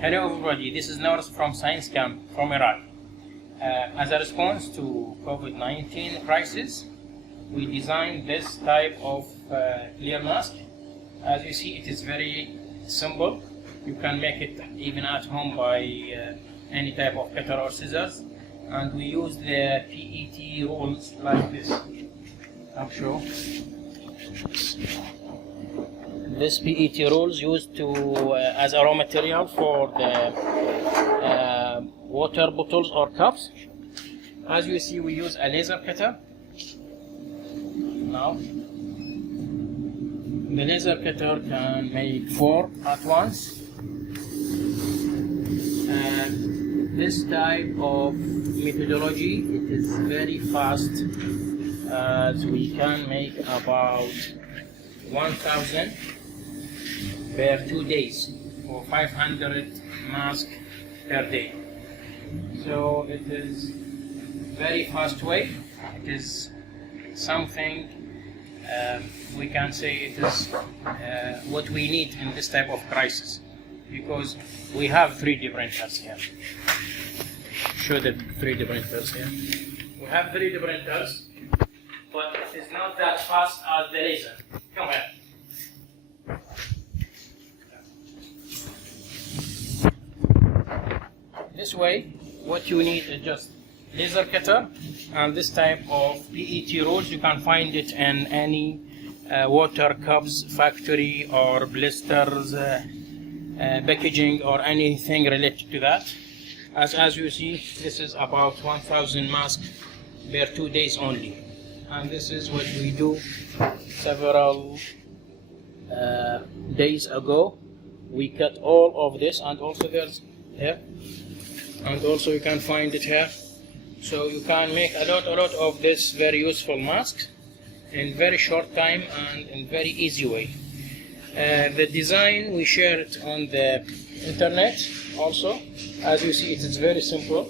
Hello everybody, this is Nors from Science Camp from Iraq. As a response to COVID-19 crisis, we designed this type of clear mask. As you see, it is very simple. You can make it even at home by any type of cutter or scissors. And we use the PET rolls like this. I'm sure. This PET rolls used to as a raw material for the water bottles or cups. As you see, we use a laser cutter. Now, the laser cutter can make 4 at once. This type of methodology, it is very fast, as we can make about 1,000 per 2 days, or 500 masks per day. So it is very fast way. It is something we can say it is what we need in this type of crisis, because we have 3D printers here. Show the 3D printers here. We have 3D printers, but it is not that fast as the laser. Come here. This way, what you need is just laser cutter and this type of PET rolls. You can find it in any water cups factory or blisters, packaging or anything related to that. As you see, this is about 1,000 masks per 2 days only. And this is what we do several days ago. We cut all of this, and also there's here. And also you can find it here. So you can make a lot of this very useful mask in very short time and in very easy way. The design we share it on the internet also. As you see, it is very simple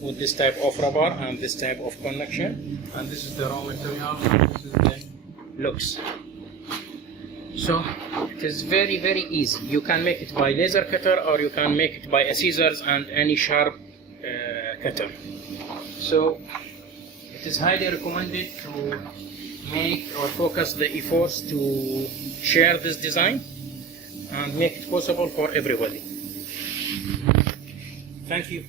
with this type of rubber and this type of connection. And this is the raw material, and this is the looks. So it is very easy. You can make it by laser cutter, or you can make it by a scissors and any sharp cutter. So it is highly recommended to make or focus the efforts to share this design and make it possible for everybody. Thank you.